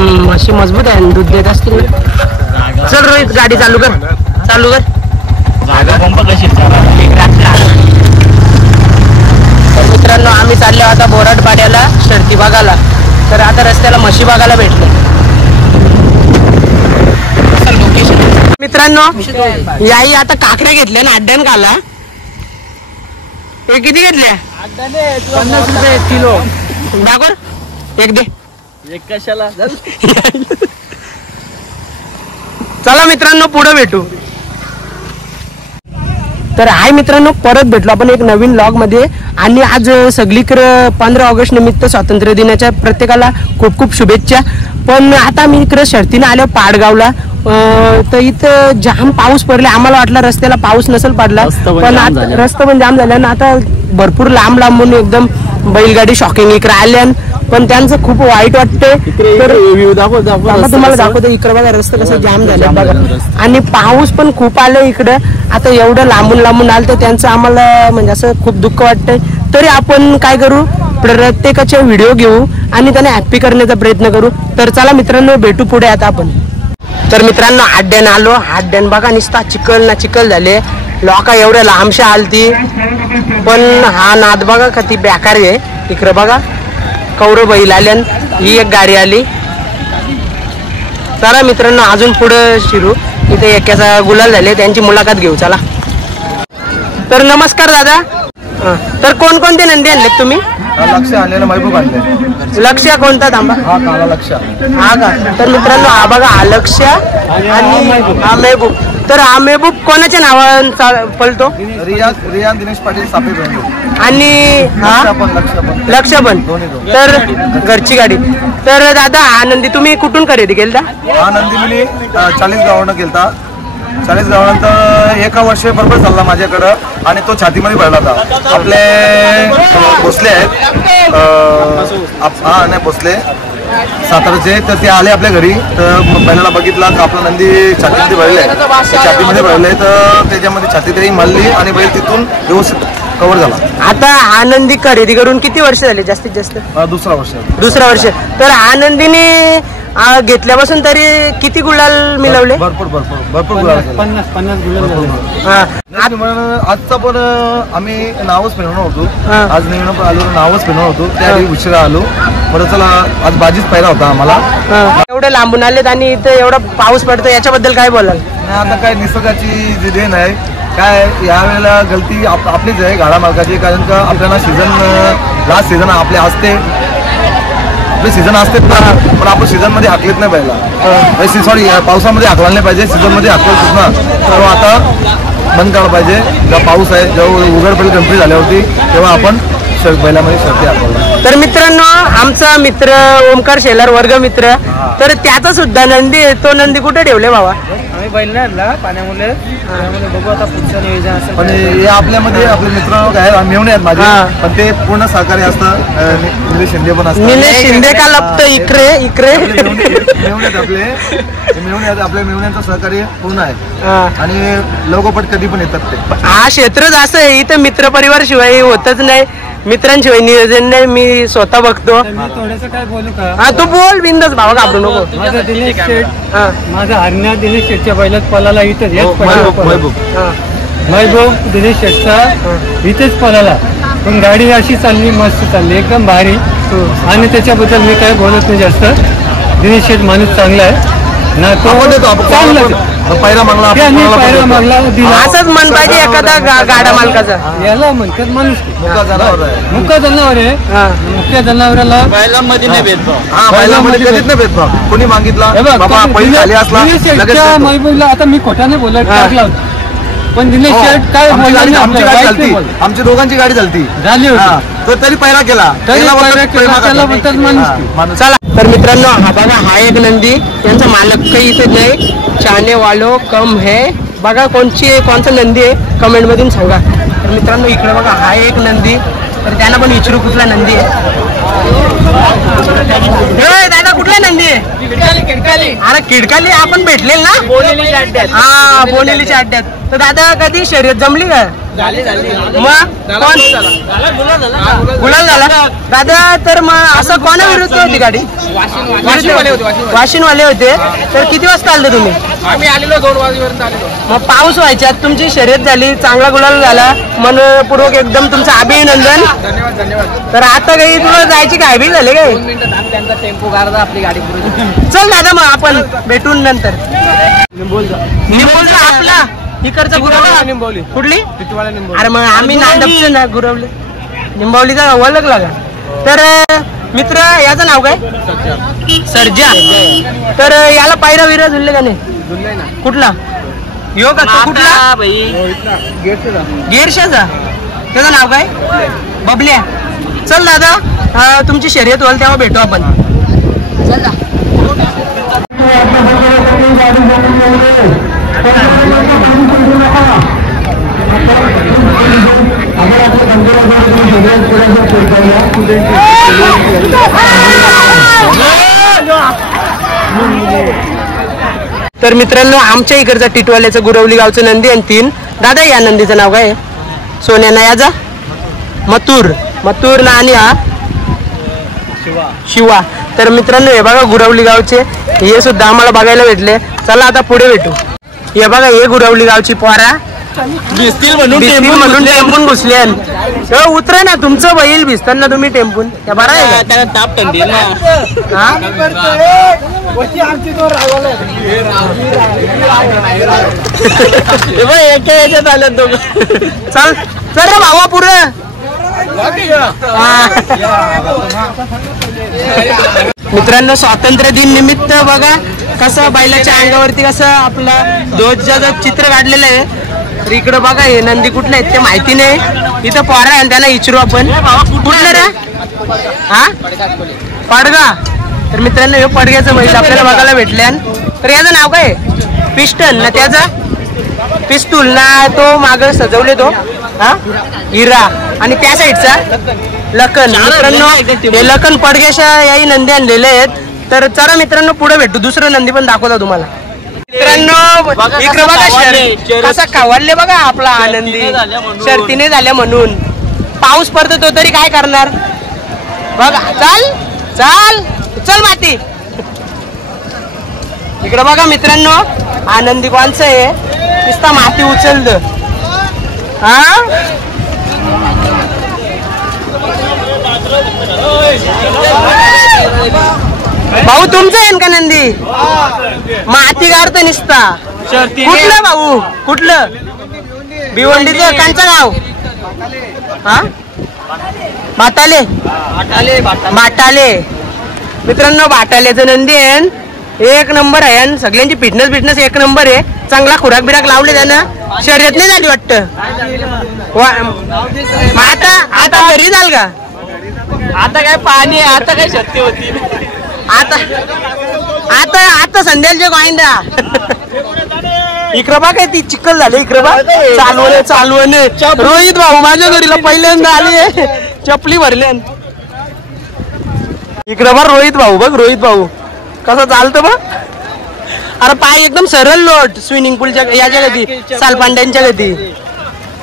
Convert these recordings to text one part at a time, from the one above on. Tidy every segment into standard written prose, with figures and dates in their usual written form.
म्हशी मजबूत आहे, दूध देत असतील. चल रोहित गाडी चालू कर. तर मित्रांनो आम्ही चाललो आता बोराटपाड्याला शर्ती बघायला. तर आता रस्त्याला म्हशी बघायला भेटले. मित्रांनो याही आता काकड्या घेतल्या ना अड्ड्यान खाला. हे किती घेतल्या? 50 रुपये किलो. डागर एक दे. एक कशाला? चला मित्रांनो पुढे भेटू. तर हाय मित्रांनो परत भेटलो आपण एक नवीन व्लॉग मध्ये. आणि आज सगळीकडे 15 ऑगस्ट निमित्त स्वातंत्र्य दिनाच्या प्रत्येकाला खूप खूप शुभेच्छा. पण आता मी इकडे शर्तीने आलो पाडगावला. तर इथं जाम पाऊस पडला. आम्हाला वाटला रस्त्याला पाऊस नसेल पडला, पण आता रस्ता पण जाम झाला ना. आता भरपूर लांब लांबून एकदम बैलगाडी शॉकिंग इकडे आल्या. पण त्यांचं खूप वाईट वाटतंय. तर तुम्हाला दाखवतो इकडे बघा रस्ता कसं जाम झालं बघा. आणि पाऊस पण खूप आलं इकडं. आता एवढं लांबून आलं तर त्यांचं आम्हाला म्हणजे असं खूप दुःख वाटतंय. तरी आपण काय करू, प्रत्येकाचे व्हिडिओ घेऊ आणि त्यांना हॅप्पी करण्याचा प्रयत्न करू. तर चला मित्रांनो भेटू पुढे आता आपण. तर मित्रांनो आड्यान आलो. आड्यान बघा निसता चिखल झाले. लोका एवढ्या लांबशा आलती. पण हा नाद बघा किती बेकार आहे. इकडे बघा कौरव बैल आल्यान. ही एक गाडी आली. चला मित्रांनो अजून पुढे शिरू. इथे एकाचा गुलाल झाले, त्यांची मुलाखत घेऊ. चला. तर नमस्कार दादा. तर कोणकोणते नंदी आणलेत तुम्ही? लक्ष आणलेलं महबूब आणले. लक्ष कोणता थांबा? हा काला लक्ष. हा का? तर मित्रांनो हा बघा हा लक्ष आणि हा महबूब. तर हा महबूब कोणाच्या नावाने पळतो? रियान दिनेश पाटील सापे. आणि हा लक्ष पण. तर घरची गाडी. तर दादा हा नंदी तुम्ही कुठून खरेदी केलता? हा नंदी मी 40 गावानं केलता. 40 गावानंतर एका वर्ष बरोबर चालला माझ्याकडं. आणि तो छातीमध्ये पडला होता. आपले भोसले आहेत हा नाही भोसले साताराचे. तर ते आले आपल्या घरी. तर पहिल्याला बघितला तर आपला नंदी छातीमध्ये भरले. छातीमध्ये भरले तर त्याच्यामध्ये छातीतही मरली आणि बैल तिथून व्यवस्थित कव्हर झाला. आता हा नंदी खरेदी करून किती वर्ष झाले जास्तीत जास्त? दुसरा वर्ष. तर हा नंदीने घेतल्यापासून तरी किती गुलाल मिळवले? भरपूर गुलाल. 50 गुलाल. आजचा पण आम्ही नावच फिरवणार होतो. आज नेहमी आलो नावच फिरवणार होतो. त्यावेळी उशिरा आलो. बरं चला आज बाजीच पहिला होता आम्हाला. एवढे लांबून आलेत आणि इथं एवढा पाऊस पडतो, याच्याबद्दल काय बोलाल? आता काय निसर्गाची जी देण आहे काय यावेळेला गलती आपलीच आहे गाडा मालकाची. कारण का आपल्याला लास्ट सीझन आपले असते सीझन असतेच ना. पण आपण सीझन मध्ये हाकलेत नाही पाहिजे. सॉरी पावसामध्ये हाकला नाही पाहिजे. सीझन मध्ये हाकलतोच ना. तर आता बंद करायला पाहिजे. जेव्हा पाऊस आहे जेव्हा उघडपणे कंप्लीट झाल्यावरती तेव्हा आपण बैलामध्ये शर्ती हाकवला. तर मित्रांनो आमचा मित्र ओमकार शेलार वर्ग मित्र. तर त्याचा सुद्धा नंदी आहे. तो नंदी कुठे ठेवले बाबा? आम्ही बैल नाही आणला पाण्यामुळे. बघू आता पुढचं नियोजन असेल. पण हे आपल्यामध्ये आपले मित्र आहेत मेवणे आहेत माझे. पण ते पूर्ण सहकारी असतं. निलेश शिंदे पण असतात. निलेश शिंदे का लपतं इकडे आपल्या मेवण्यांचं सहकार्य पूर्ण आहे. आणि लोकपट कधी पण येतात ते. हा क्षेत्रच असं आहे. इथं मित्र परिवार शिवाय होतच नाही. मित्रांशिवाय नियोजन नाही. मी स्वतः बघतो. थोडंसं काय बोलू का? हा तू बोल बिंदास भावा घाबरू नको. माझा दिनेश शेठ माझा हरण्या दिनेश शेठच्या बैलात पळाला इथंच. महबूब दिनेश शेठचा इथेच पळाला. पण गाडी अशी चालली मस्त चालली एकदम भारी. आणि त्याच्याबद्दल मी काय बोलत नाही जास्त. दिनेश शेठ माणूस चांगला आहे ना. तो पायरा मागला असंच मन पाहिजे एखादा गाडा मालकाचा. याला म्हणतात माणूस मुक्का जनावर आहे. मुख्य जनावराला बैलांमध्ये नाही भेदभाव. बैलांमध्ये कधीच नाही भेदभाव. कोणी मागितला महबूबला आता मी खोटाने बोलत टाकला होता. पण दिनेश शेठ काय आमची दोघांची गाडी झाली होती. तरी पैरा केला. चला तर मित्रांनो हा बघा हा एक नंदी. त्यांचा मालक काही इथे नाही. चाहने वालो कम है. बघा कोणचा नंदी आहे कमेंट मधून सांगा. तर मित्रांनो इकडे बघा हा एक नंदी. तर त्यांना पण विचारू कुठला नंदी आहे. दादा कुठला नंदी आहे? अरे किडकाली आपण भेटलेल ना. हा बोनेलीच्या अड्ड्यात. तर दादा कधी शर्यत जमली का? मग कोण गुलाल झाला दादा? तर मग असं कोणा विरुद्ध होती गाडी? वाशिनवाले होते. तर किती वाजता आले तुम्ही? आम्ही आलेलो 2 वाजेपर्यंत आलेलो. मग पाऊस व्हायच्यात तुमची शर्यत झाली, चांगला गुलाल झाला, मनपूर्वक एकदम तुमचं अभिनंदन. धन्यवाद धन्यवाद. तर आता काही तुला जायची काय बी झाले काय? 2 मिनिटं त्यांचा टेम्पो गारदा आपली गाडी पुढे. चल दादा मग आपण भेटून नंतर. निंबोलचा आपला इकडचा गुरवला निंबवली. कुठली? टिटवाळा निंबवली. अरे मग आम्ही नांदपचे ना गुरवले निंबावलीचा ओळखला का? तर मित्र याचं नाव काय? सर्जा. तर याला पायरा विरा झुलले का नाही? जुलै ना. कुठला यो का तो कुठला? गेरशाचा. त्याचं नाव काय? बबल्या. चल दादा तुमची शर्यत होईल तेव्हा भेटू आपण. चल दा. तर मित्रांनो आमच्या इकडचा टिटवाल्याचं गुरवली गावचं नंदी आणि 3 दादा. या नंदीचं नाव काय? सोन्या ना याचा मथुर ना आणि हा शिवा. तर मित्रांनो हे बघा गुरवली गावचे हे सुद्धा आम्हाला बघायला भेटले. चला आता पुढे भेटू. हे बघा हे गुरवली गावची पोरा भिजतील म्हणून टेम्पून घुसले. उतरे ना तुमचं बैल भिजताना तुम्ही टेम्पून. त्या बरं आहे त्याला ताप थंडी चल चल रे भावा पुरं. मित्रांनो स्वातंत्र्य दिन निमित्त बघा कसं बैलाच्या अंगावरती कसं आपला ध्वजाचं चित्र काढलेलं आहे. तर इकडं बघा हे नंदी कुठले आहेत ते माहिती नाही. इथं पोरा आहे त्यांना विचारू आपण. कुठलं रे? हा पडगा. तर मित्रांनो हे पडग्याचं बैल आपल्याला बघायला भेटले. तर याचं नाव काय? पिस्टन ना त्याचा पिस्तूल ना तो माग सजवले तो हा हिरा. आणि त्या साईडचा लखन. मित्रांनो हे लखन पडग्याच्या याही नंदी आणलेले आहेत. तर चला मित्रांनो पुढे भेटू. दुसरं नंदी पण दाखवतो तुम्हाला. मित्रांनो इकडे बघा कसा कावडले बघा आपला आनंदी शर्तीने झाल्या म्हणून. पाऊस पडतो तो तरी काय करणार बघा. चल चल चल माती. इकडे बघा मित्रांनो आनंदी कोणचं आहे? नुसता माती उचलत. हा भाऊ तुमचं आहे का नंदी? माती गारत निसता. कुठलं भाऊ? कुठलं? भिवंडीचं कांचं गाव? हा बाटाले. मित्रांनो बाटाल्याचं नंदी आहे. एक नंबर आहे आणि सगळ्यांची फिटनेस एक नंबर आहे. चांगला खुराक बिराक लावले त्यानं. शर्यत नाही झाली वाटतं. आता घरी जाल का? आता काय पाणी आहे, आता काय शक्ती होती. आता संध्याचे गोविंदा. इकडं बा काय ती चिखल झाली. इकडं बा चालवणे. रोहित भाऊ माझ्या घरीला पहिल्यांदा आली. चपली भरले. इकडं बा रोहित भाऊ बघ. रोहित भाऊ कसं चालतं बघ. अरे पाय एकदम सरळ लोट. स्विमिंग पूलच्या याच्या गती सालपांड्यांच्या गती.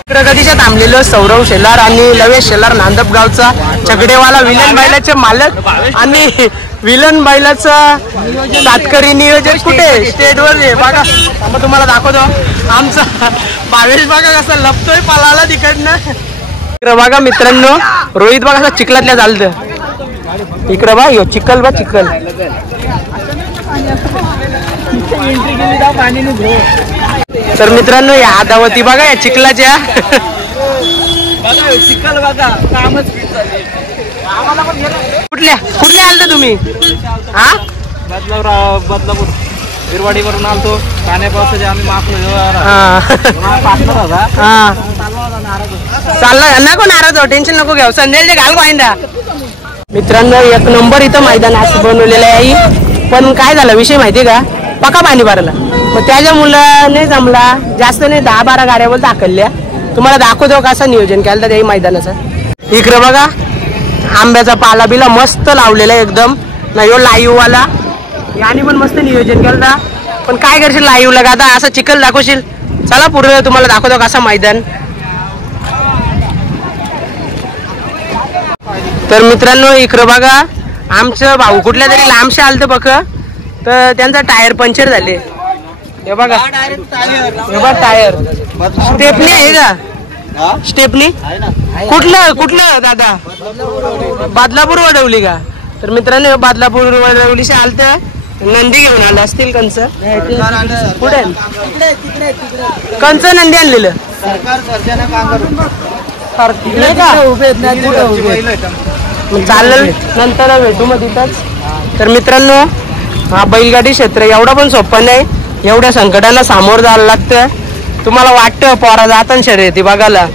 प्रगतीच्या थांबलेलं सौरव शेलार आणि लवेश शेलार नांदप गावचा चगडेवाला विलन बैलाचे मालक आणि विलन बैलाचा सातकरी नियोजन कुठे स्टेटवर आहे बघा. मग तुम्हाला दाखवतो आमचा भावेश बघा कसा लपतोय पलाला तिकडनं. इकडं बघा मित्रांनो रोहित बघा कसा चिखलातल्या चालतं. इकडं बा यो चिखल बा चिखल. तर मित्रांनो या आदावती बघा या चिखलाच्या. चिखल बघा कामच. कुठल्या आलते तुम्ही? हा बदलापूर बिरवाडी वरून आलतो. पाण्या पावसाच्या आम्ही चालला नको नाराज हो. टेन्शन नको घेऊ. संध्याचे घाल गोविंदा. मित्रांनो एक नंबर इथं मैदान असं बनवलेलं आहे. पण काय झालं विषय माहिती का? पका पाणी भरला. मग त्याच्या मुलं नाही जमला जास्त नाही. 10-12 गाड्या बोलता आखल्या. तुम्हाला दाखवतो कसं नियोजन केलं तर त्याही मैदानाचं. इकडं बघा आंब्याचा पाला बिला मस्त लावलेला एकदम. नाही हो लाईव्ह वाला याने पण मस्त नियोजन केलं. पण काय करशील लाईव्हला का आता असं चिखल दाखवशील. चला पुढे तुम्हाला दाखवतो कसं मैदान. तर मित्रांनो इकडं बघा आमचं भाऊ कुठल्या तरी लांबशा आलतं बघ तर त्यांचा टायर पंक्चर झाले. हे बघा टायर स्टेपनी आहे का स्टेपनी कुठलं दादा बदलापूर वडवली का. तर मित्रांनो बदलापूर वडवलीशी आलत नंदी घेऊन आलं असतील कंच पुढे कंच नंदी आणलेलं चालेल नंतर भेटू मग तिथंच. तर मित्रांनो हा बैलगाडी क्षेत्र एवढा पण सोपं नाही. एवढ्या संकटांना सामोरं जायला लागतं. तुम्हाला वाटतं पोरा जातात शर्यती बघायला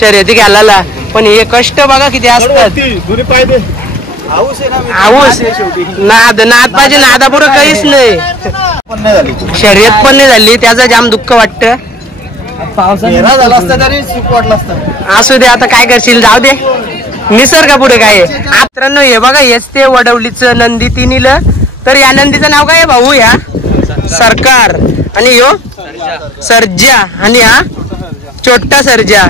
शर्यती घालायला पण हे कष्ट बघा किती असतात. आऊस नाद पाहिजे नादापुरं काहीच नाही. शर्यत पण नाही झाली त्याचं जाम दुःख वाटतं. असू दे आता काय करशील जाऊ दे निसर्गा पुढे काय. मित्रांनो हे बघा हेच ते वडवलीचं नंदी तिनीलं. तर या नंदीचं नाव काय आहे भाऊ या सरकार आणि यो सर्जा आणि हा छोटा सर्जा.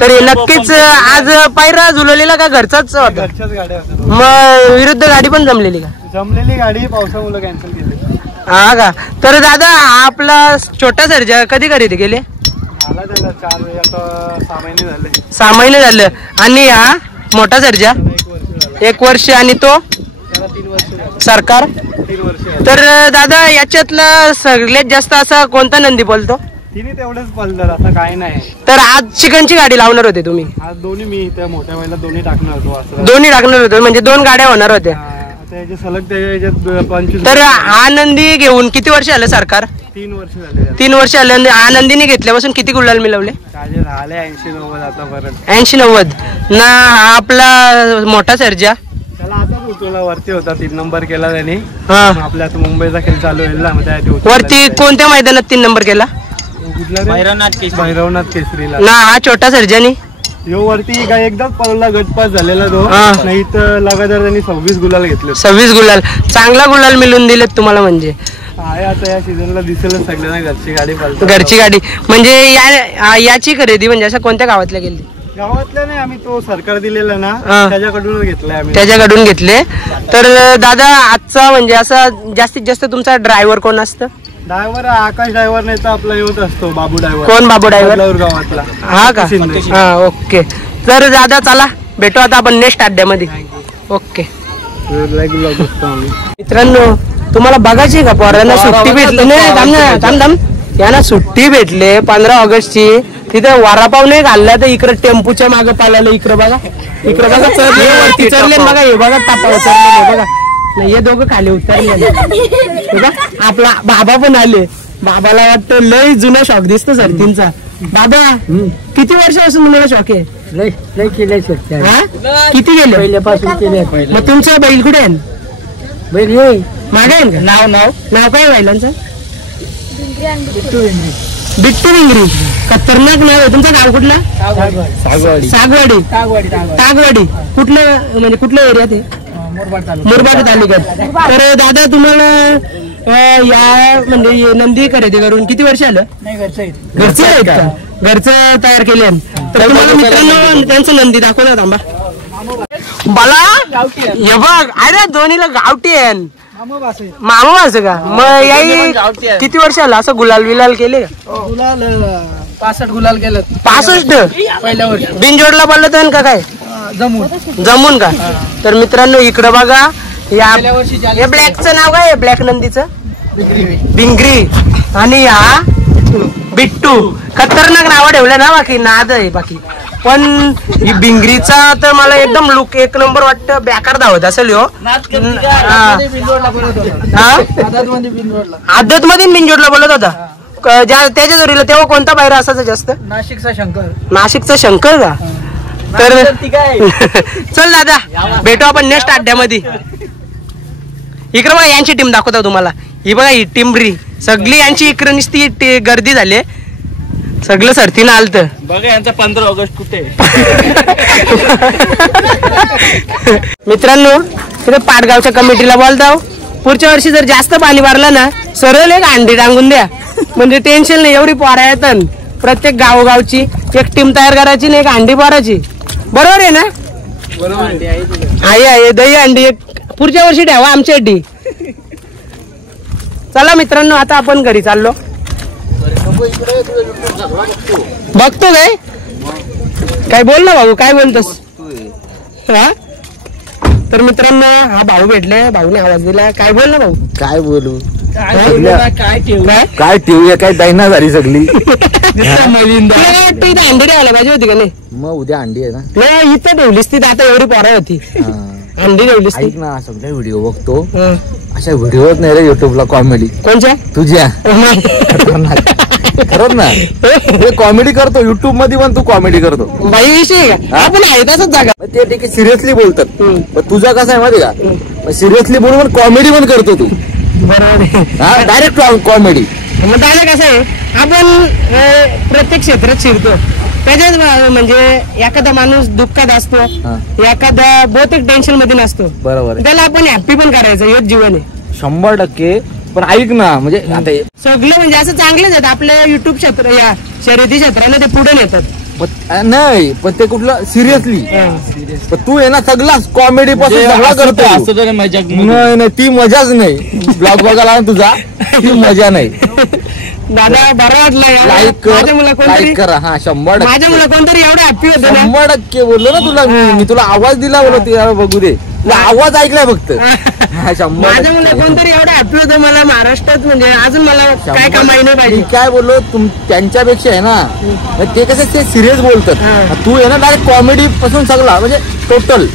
तर हे नक्कीच आज पायरा झुलवलेला का घरचाच होता मग विरुद्ध गाडी पण जमलेली गाडी पावसामुळे कॅन्सल केली. हा का. तर दादा आपला छोटा सर्जा कधी खरेदी केले 6 महिने झाले आणि हा मोठा सर्जा 1 वर्ष आणि तो सरकार. तर दादा याच्यातला सगळ्यात जास्त असा कोणता नंदी बोलतो तिने तेवढंच पळलं असं काही नाही. तर आज चिकनची गाडी लावणार होते तुम्ही आज दोन्ही मी इथे मोठ्या वेळेला दोन्ही टाकणार होतो दोन्ही टाकणार होते म्हणजे 2 गाड्या होणार होत्या. सलग त्याच्यात 25. तर हा नंदी घेऊन किती वर्ष आलं सरकार 3 वर्ष झाले. 3 वर्ष आलं. हा नंदीने घेतल्यापासून किती गुलाल मिळवले झाले 80-90 आता परत 80-90 ना. हा आपला मोठा सर्जा त्याला आता तुला वरती होता 3 नंबर केला त्यांनी. हा आपल्या आता मुंबईचा खेळ चालू आहे ना वरती कोणत्या मैदानात 3 नंबर केला भैरवनाथ केसरीला ना. हा छोटा सर्जानी यो वरती काय एकदाच पळवला गटपास झालेला तो नाही तर लगातार त्यांनी 26 गुलाल घेतले. 26 गुलाल चांगला गुलाल मिळून दिलेत तुम्हाला म्हणजे. आहे आता या सीझनला दिसेलच सगळ्यांना घरची गाडी पळते. घरची गाडी म्हणजे याची खरेदी म्हणजे असं कोणत्या गावातल्या गेली गावातल्या नाही आम्ही तो सरकार दिलेला ना त्याच्याकडूनच घेतलाय आम्ही त्याच्याकडून घेतले. तर दादा आजचा म्हणजे असा जास्तीत जास्त तुमचा ड्रायव्हर कोण असतं ड्रायव्हर आकाश ड्रायव्हर नाही तर आपला येत असतो बाबू ड्रायव्हर. कोण बाबू ड्रायव्हर गावातला हा का. हा ओके. तर दादा चला भेटू आता आपण नेक्स्ट अड्ड्यामध्ये. ओके मित्रांनो तुम्हाला बघायची का पोरांना सुट्टी भेटली नाही थांब यांना सुट्टी भेटले 15 ऑगस्टची. तिथे वडापाव नाही घालला तर इकडे टेम्पूच्या मागे पालायला. इकडं बघा वरती चढले बघा. हे बघा टापा उतरले बघा नाही हे दोघं खाली उतरले. आपला बाबा पण आले. बाबाला वाटतं लय जुना शॉक दिसतो सर्तींचा. बाबा किती वर्षापासून तुम्हाला शॉक आहे किती गेले पहिल्यापासून केले. मग तुमचा बैल कुठे आहे बैल मागे आहे का नाव काय बैलांचं बिट्टू विंगरी. खतरनाक नाव आहे. तुमचं गाव कुठलं तागवाडी कुठलं म्हणजे कुठल्या एरियात आहे मुरबाड तालुक्यात. तर दादा तुम्हाला या म्हणजे नंदी खरेदी करून किती वर्ष आलं घरचे आहेत का घरचं तयार केले. तर तुम्हाला मित्रांनो त्यांचं नंदी दाखवलं थांबा मला हे बघ. अरे दोन्हीला गावठी आहे मामा असं का. मग याही किती वर्ष आलं असं गुलाल विलाल केले गुलाल 65 गुलाल केलं 65 पहिल्या वर्षी बिनजोडला पडलं तर का काय जमून का. तर मित्रांनो इकडं बघा या ब्लॅकचं नाव काय ब्लॅक नंदीचं बिंगरी आणि हा बिट्टू. खतरनाक नाव ठेवलं ना बाकी नाद आहे बाकी. पण ही बिंगरीचा तर मला एकदम लुक 1 नंबर वाटतं. बेकार धावत असेल हो आदत मध्ये बिनजोडला बोलत होता त्याच्या जोडीला. तेव्हा कोणता पायरा असायचा जास्त नाशिकचा शंकर का. तर चल दादा भेटू आपण नेक्स्ट अड्ड्यामध्ये. इकडे बघा यांची टीम दाखवतो तुम्हाला. ही बघा ही टिंबरी सगळी यांची इकडे नुसती गर्दी झाली. सगळं सरतीनं आलत बघा यांचा 15 ऑगस्ट कुठे. मित्रांनो तिथे पाटगावच्या कमिटीला बोलताव पुढच्या वर्षी जर जास्त पाणी भरलं ना सरळ एक अंडी टांगून द्या म्हणजे टेन्शन नाही. एवढी पोरा येतात प्रत्येक गावोगावची एक टीम तयार करायची नाही एक अंडी भरायची. बरोबर आहे ना आहे दही अंडी एक पुढच्या वर्षी ठेवा आमच्यासाठी. चला मित्रांनो आता आपण घरी चाललो. बघतो काय बोल ना भाऊ, काय बोलतोस? हा तर मित्रांनो हा भाऊ भेटले, भाऊने आवाज दिला. काय बोल ना भाऊ? काय बोलू, काय ठेवू काय ठेवूया, काय दैना झाली सगळी. इथं अंडी ठेवायला पाहिजे होती का नाही? मग उद्या अंडी आहे ना. नाही इथं ठेवलीस ती, आता एवढी पोरं होती अंडी ठेवलीस ती. ऐक ना, सगळे व्हिडिओ बघतो, अशा व्हिडिओच नाही रे युट्यूबला कॉमेडी कोणच्या तुझ्या. खरंच ना, कॉमेडी करतो युट्यूब मध्ये पण तू कॉमेडी करतो. बाई विषय आपण आहे तसंच जागा. ते ठीक आहे, सिरियसली बोलतात. पण तुझा कसा आहे माहिती का, सिरियसली बोलून पण कॉमेडी पण करतो तू. बरोबर डायरेक्ट कॉमेडी. मग दादा कसं आहे, आपण प्रत्येक क्षेत्रात शिरतो त्याच्यात. म्हणजे एखादा माणूस दुःखात असतो, एखादा बहुतेक टेन्शन मध्ये नसतो, बरोबर, त्याला आपण हॅप्पी पण करायचं, हेच जीवन आहे 100%. पण ऐक ना, म्हणजे आता सगळं म्हणजे असं चांगलंच आहे. आपल्या युट्यूब क्षेत्र या शर्यती क्षेत्राला ते पुढे नेतात. नाही पण ते कुठलं सिरियसली. पण तू आहे ना सगळा कॉमेडी पासून सगळा करतो. नाही ती मजाच नाही. ब्लॉग बघायला ना तुझा, ती मजा नाही. दादा बरं वाटलं. लाईक कर. हा 100%. माझ्या मुला कोणतरी एवढं हॅप्पी होतं ना. 100% बोललो ना तुला मी तुला आवाज दिला, बोललो ते बघू दे, आवाज ऐकलाय फक्त. माझ्या मुला कोणतरी एवढं हॅप्पी होतं मला महाराष्ट्रात. म्हणजे अजून मला काय कमाई नाही पाहिजे. काय बोललो त्यांच्यापेक्षा आहे ना, ते कसं ते सिरियस बोलतात. तू आहे ना डायरेक्ट कॉमेडी पासून सगळा म्हणजे टोटल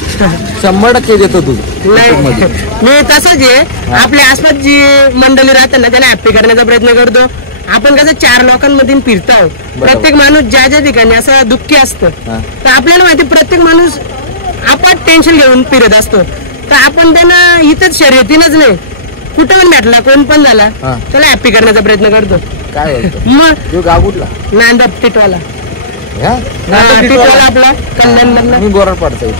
100% देतो तू. मी तसंच आहे. आपल्या आसपास जी मंडळी राहतात ना त्याला हॅप्पी करण्याचा प्रयत्न करतो. आपण कसं 4 लोकांमधून फिरतो. प्रत्येक माणूस ज्या ज्या ठिकाणी असं दुःखी असतं, तर आपल्याला माहिती प्रत्येक माणूस आपण टेन्शन घेऊन फिरत असतो. तर आपण त्यांना इथंच शर्यतीनच नाही, कुठं पण भेटला कोण पण झाला त्याला हॅप्पी करण्याचा प्रयत्न करतो. काय मग गाव कुठला? नांदा टिटवाला. टिटवाला आपला कल्याण. मी बोरड पडतो.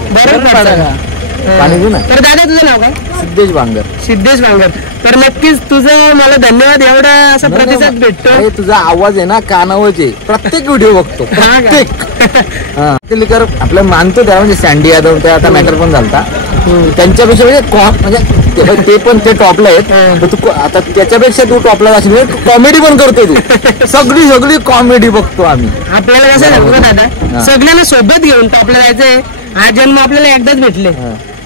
पाणी घेऊ ना. तर दादा तुझं नाव काय? सिद्धेश बांगर. सिद्धेश बांगर. तर नक्कीच तुझं मला धन्यवाद. एवढा असा प्रतिसाद भेटतो. तुझा आवाज आहे ना कानावरच आहे. प्रत्येक व्हिडिओ बघतो, प्रत्येक. आपलं मानतो त्या म्हणजे सँडी यादव त्या आता मॅटर पण झालता. त्यांच्यापेक्षा म्हणजे ते पण ते टॉपला आहेत. तू आता त्याच्यापेक्षा तू टॉपला असेल. कॉमेडी पण करतो तू. सगळी कॉमेडी बघतो आम्ही. आपल्याला कसं सांगतो दादा, सगळ्यांना सोबत घेऊन टॉपला जायचंय. हा जन्म आपल्याला एकदाच भेटले,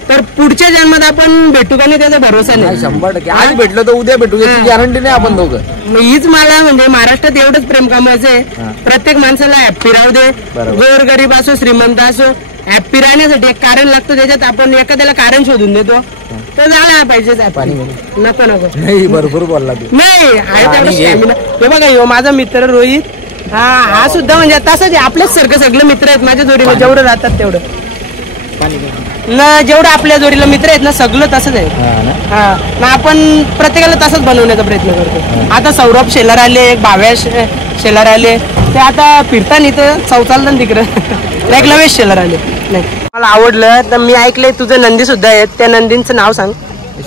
तर पुढच्या जन्मात आपण भेटू का नाही त्याचा भरोसा नाही. 100%. आज भेटलं तर उद्या भेटू याची गॅरंटी नाही आपण दोघं. हीच मला म्हणजे महाराष्ट्रात एवढंच प्रेम कमवायचंय. प्रत्येक माणसाला हॅप्पी राहू दे. गोर गरीब असो श्रीमंत असो, हॅप्पी राहण्यासाठी एक कारण लागतं. त्याच्यात आपण एखाद्याला कारण शोधून देतो. तर झाला पाहिजे. नको नाही, भरपूर बोलला तू. नाही आहे तेवढं स्टॅमिना. हे बघा यो माझा मित्र रोहित, हा सुद्धा म्हणजे तसंच आहे. आपल्याच सारखं सगळे मित्र आहेत माझ्या जोडीला. जेवढं राहतात तेवढं ना, जेवढं आपल्या जोडीला मित्र आहेत ना सगळं तसंच आहे. ना आपण प्रत्येकाला तसंच बनवण्याचा प्रयत्न करतो. आता सौरभ शेलार आले, एक भाव्या शेलार आले. ते आता फिरताना इथं चौचालतात तिकडं. एक लवेश शेलार आले. नाही मला आवडलं. तर मी ऐकलंय तुझं नंदी सुद्धा आहेत. त्या नंदींचं नाव सांग.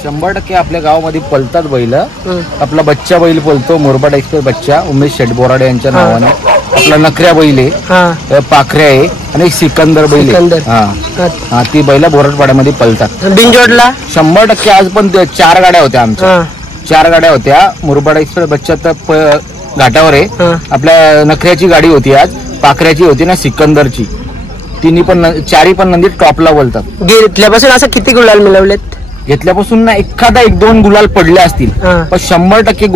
100% आपल्या गावामध्ये पलतात बैल. आपला बच्चा बैल पलतो, मुरबाड एक्सप्रेस बच्चा, उमेश शेट बोराडे यांच्या नावाने. आपला नखऱ्या बैल आहे, पाखऱ्या आहे आणि एक सिकंदर बैल आहे. ती बैल बोराडपाड्यामध्ये पलतात. बिंजोडला 100% आज पण 4 गाड्या होत्या आमच्या. 4 गाड्या होत्या. मुरबाड एक्सप्रेस बच्चा तर घाटावर आहे. आपल्या नखऱ्याची गाडी होती आज, पाखऱ्याची होती ना सिकंदरची. तिन्ही पण 4ही पण नंदी टॉपला बोलतात. घेतल्यापासून असं किती गुलाल मिळवलेत? घेतल्यापासून ना एखादा 1-2 गुलाल पडले असतील, पण 100%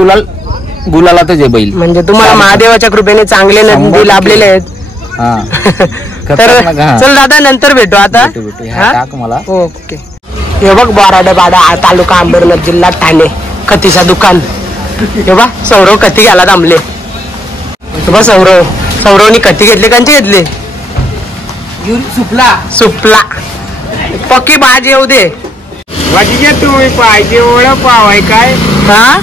गुलालातच आहे बैल. म्हणजे तुम्हाला महादेवाच्या कृपेने चांगले नंदी लाभलेले आहेत. तर चल दादा नंतर भेटू. आता टाक मला. ओके. हे बघ बोराडपाडा तालुका अंबरनाथ जिल्हा ठाणे कथीचा दुकान. हे बा सौरव कथी घ्यायला थांबले. बा सौरवनी कथी घेतले, कंचे घेतले? सुपला पक्की भाजी येऊ दे. तुम्ही पाहिजे ओळख पावाय काय. हा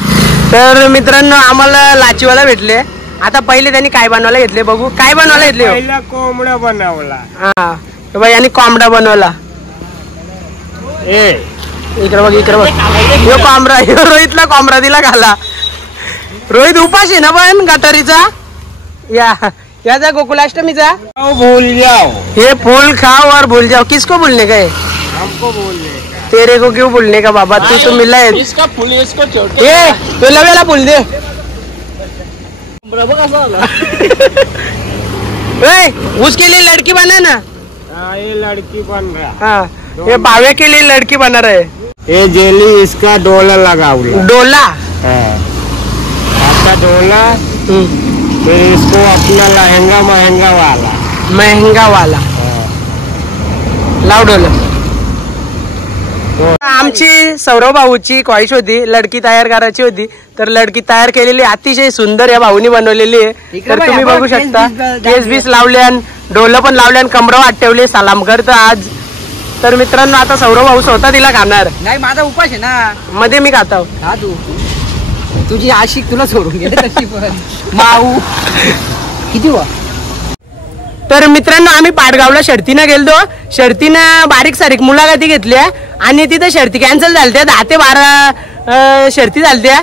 तर मित्रांनो आम्हाला लाचीवाला भेटले. आता पहिले त्यांनी काय बनवायला घेतले बघू. काय बनवायला घेतले? पहिला कोंबडा बनवला. हा बाई यांनी कोंबडा बनवला. इकडे बघ यो कोंबडा. रोहितला कोंबडा दिला घाला. रोहित उपाशी ना पण गटारीचा. या याचा गोकुलाष्टमीचा भूल जाओ, ये फूल खाओ और भूल जाओ, किसको भूलने का है? हमको बोलने का। तेरे को क्यों भूलने का बाबा, तू तो मिला है। इसका फुल इसको ये तो लवेला भूल दे। उसके लिए लड़की बना ना। हाँ, ये लड़की बन रहा। हाँ, ये बावे के लिए लड़की बना रहे। ये जेली इसका डोला लगा हुआ। डोला आपका डोला, फिर इसको अपना लहंगा महंगा वाला। महंगा वाला लाव डोला। आमची सौरव भाऊची ख्वाहिश होती लडकी तयार करायची होती, तर लडकी तयार केलेली अतिशय सुंदर या भाऊनी बनवलेली आहे। तर तुम्ही बघू शकता केस बीस लावल्यान, डोलं पण लावल्यान, कमरवाट ठेवले, सलाम करतं आज। तर मित्रांनो आता सौरव भाऊ स्वतः तिला खाणार नाही, माझा उपास आहे ना। मध्ये मी खातो। हा, तुझी आशिक तुला सोडून गेले तशी पण माऊ किती वा। तर मित्रांनो आम्ही पाडगावला शर्तीनं गेलतो, शर्तीनं बारीक सारीक मुलाखती घेतल्या आणि तिथे शर्ती कॅन्सल झाल्या, 10 ते 12 शर्ती झाल्या।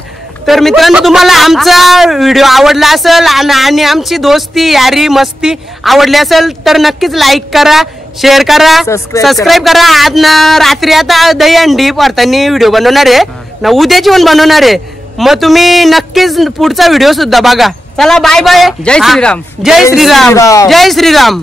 तर मित्रांनो तुम्हाला आमचा व्हिडिओ आवडला असेल आणि आमची दोस्ती यारी मस्ती आवडली असेल तर नक्कीच लाईक करा, शेअर करा, सबस्क्राईब करा। आज ना रात्री आता दही अंडी परतानी व्हिडिओ बनवणार आहे ना, उद्याची पण बनवणार आहे, मग तुम्ही नक्कीच पुढचा व्हिडिओ सुद्धा बघा। चला बाय बाय, जय श्रीराम। जय श्रीराम, जय श्रीराम।